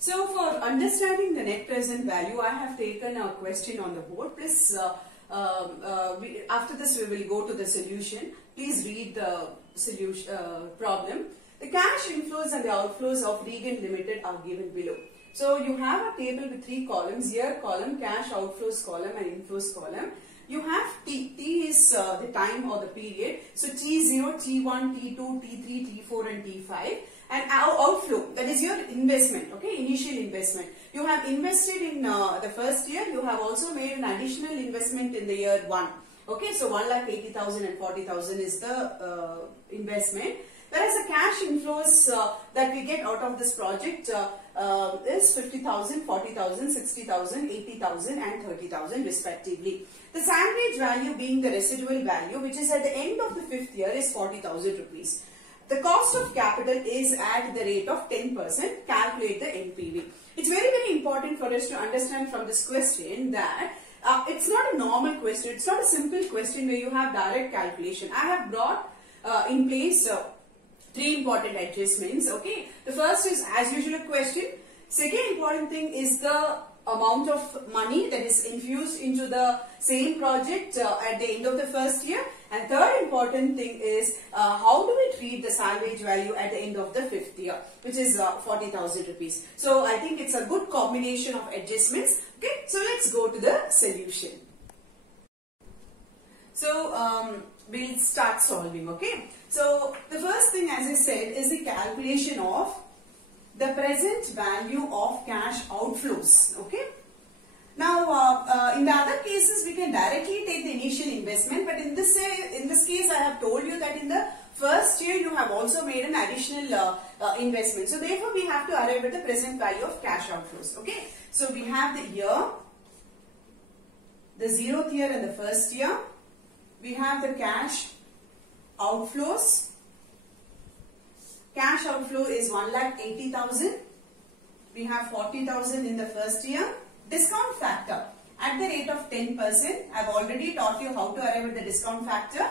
So for understanding the net present value, I have taken a question on the board. Please, after this we will go to the solution. Please read the solution problem. The cash inflows and the outflows of Regan Limited are given below. So you have a table with three columns. Year column, cash outflows column and inflows column. You have T. T is the time or the period. So T0, T1, T2, T3, T4 and T5. And outflow, that is your investment, okay, initial investment. You have invested in the first year. You have also made an additional investment in the year 1. Okay, so 1,80,000 and 40,000 is the investment. Whereas the cash inflows that we get out of this project is 50,000, 40,000, 60,000, 80,000 and 30,000 respectively. The salvage value being the residual value, which is at the end of the 5th year, is 40,000 rupees. The cost of capital is at the rate of 10%. Calculate the NPV. It's very, very important for us to understand from this question that it's not a normal question. It's not a simple question where you have direct calculation. I have brought in place three important adjustments. Okay, the first is as usual a question. Second important thing is the amount of money that is infused into the same project at the end of the first year. And third important thing is how do we treat the salvage value at the end of the 5th year, which is 40,000 rupees. So I think it's a good combination of adjustments. Okay, so let's go to the solution. So we'll start solving. Okay, so the first thing, as I said, is the calculation of the present value of cash outflows. Okay. Now, in the other cases, we can directly take the initial investment, but in this case, I have told you that in the first year, you have also made an additional investment. So, therefore, we have to arrive at the present value of cash outflows. Okay. So, we have the year, the 0th year and the 1st year. We have the cash outflows. Cash outflow is 1,80,000. We have 40,000 in the first year. Discount factor at the rate of 10%. I have already taught you how to arrive at the discount factor.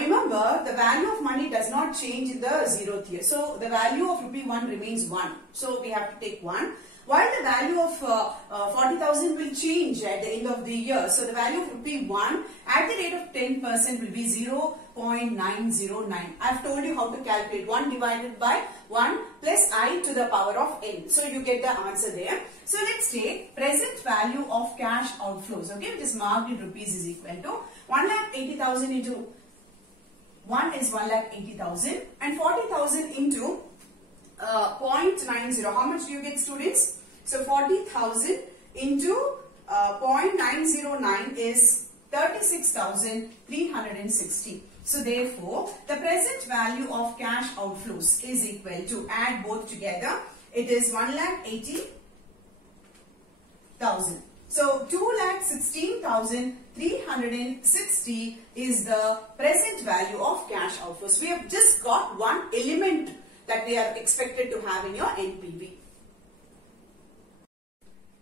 Remember, the value of money does not change in the 0th year. So, the value of rupee 1 remains 1. So, we have to take 1. While the value of 40,000 will change at the end of the year. So, the value of rupee 1 at the rate of 10% will be 0.909. I have told you how to calculate 1 divided by 1 plus I to the power of n. So, you get the answer there. So, let's take present value of cash outflows, okay, which is marked in rupees is equal to 1,80,000 into 1 is 1,80,000 and 40,000 into 0.90. How much do you get, students? So, 40,000 into 0.909 is 36,360. So, therefore, the present value of cash outflows is equal to, add both together, it is 1,80,000. So, 2,16,360 is the present value of cash outflows. We have just got one element that we are expected to have in your NPV.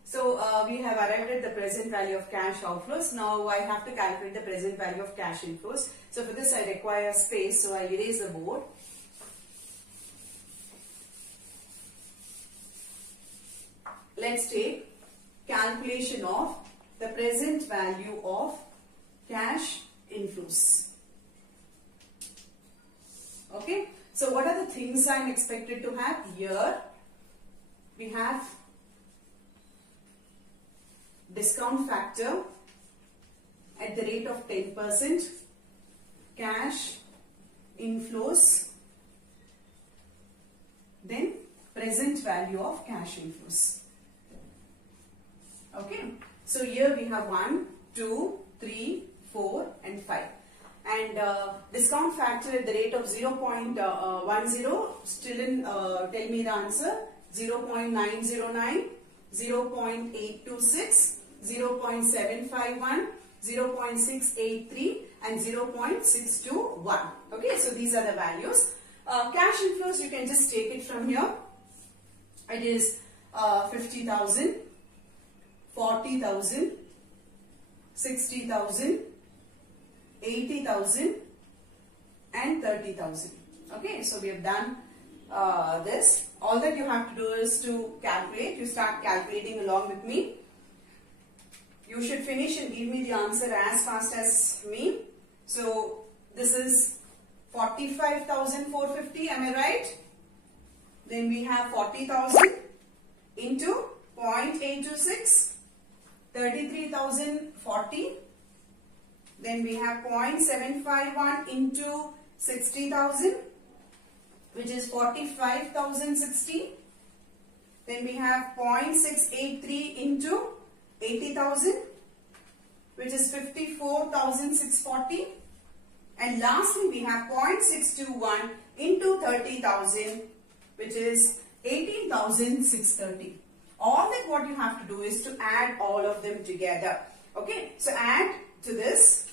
So, we have arrived at the present value of cash outflows. Now, I have to calculate the present value of cash inflows. So, for this I require space. So, I erase the board. Let's take calculation of the present value of cash inflows. Okay. So, what are the things I am expected to have? Here, we have discount factor at the rate of 10%, cash inflows, then present value of cash inflows. Okay. So, here we have 1, 2, 3, 4 and 5. And discount factor at the rate of 0.10, still in, tell me the answer, 0.909, 0.826, 0.751, 0.683 and 0.621. Okay, so these are the values. Cash inflows, you can just take it from here. It is 50,000, 40,000, 60,000, 80,000 and 30,000. Okay, so we have done this. all that you have to do is to calculate. You start calculating along with me. You should finish and give me the answer as fast as me. So this is 45,450, am I right? Then we have 40,000 into 0.826, 33,040. Then we have 0.751 into 60,000, which is 45,060. Then we have 0.683 into 80,000, which is 54,640. And lastly, we have 0.621 into 30,000, which is 18,630. All that what you have to do is to add all of them together. Okay, so add to this.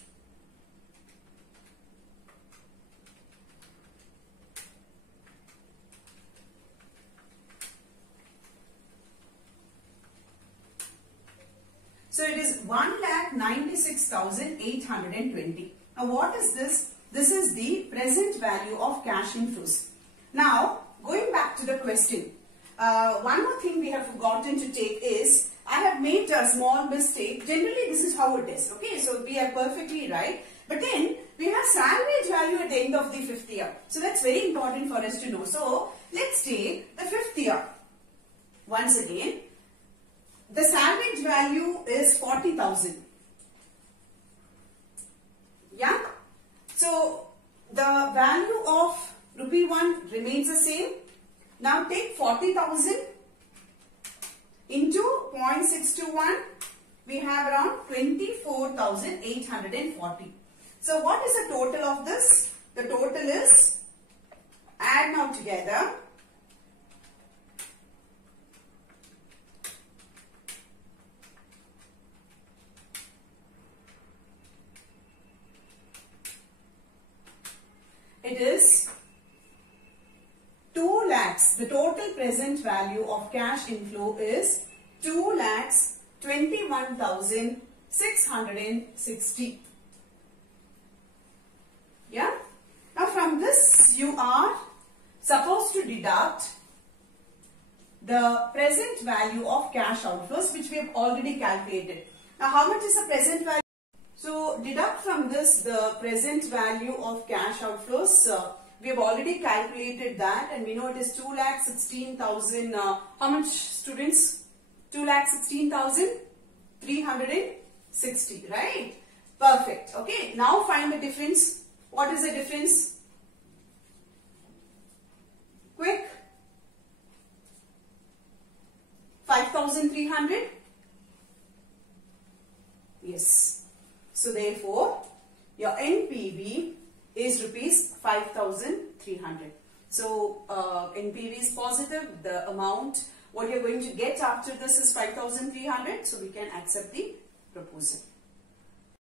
So it is 1,96,820. Now what is this? This is the present value of cash inflows. Now going back to the question, one more thing we have forgotten to take is, I have made a small mistake. Generally this is how it is. Okay, so we are perfectly right. But then we have salvage value at the end of the 5th year. So that's very important for us to know. So let's take the 5th year. Once again, the salvage value is 40,000. Yeah. So the value of rupee 1 remains the same. Now take 40,000 into 0.621. We have around 24,840. So what is the total of this? The total is, add now together, it is 2 lakhs. The total present value of cash inflow is 2,21,660. Yeah. Now from this you are supposed to deduct the present value of cash outflows, which we have already calculated. Now how much is the present value? So deduct from this the present value of cash outflows. We have already calculated that, and we know it is 2,16,000. How much, students? 2,16,360, right? Perfect. Okay. Now find the difference. What is the difference? Quick. 5,300. Yes. So therefore, your NPV is rupees 5,300. So NPV is positive. The amount what you are going to get after this is 5,300. So we can accept the proposal.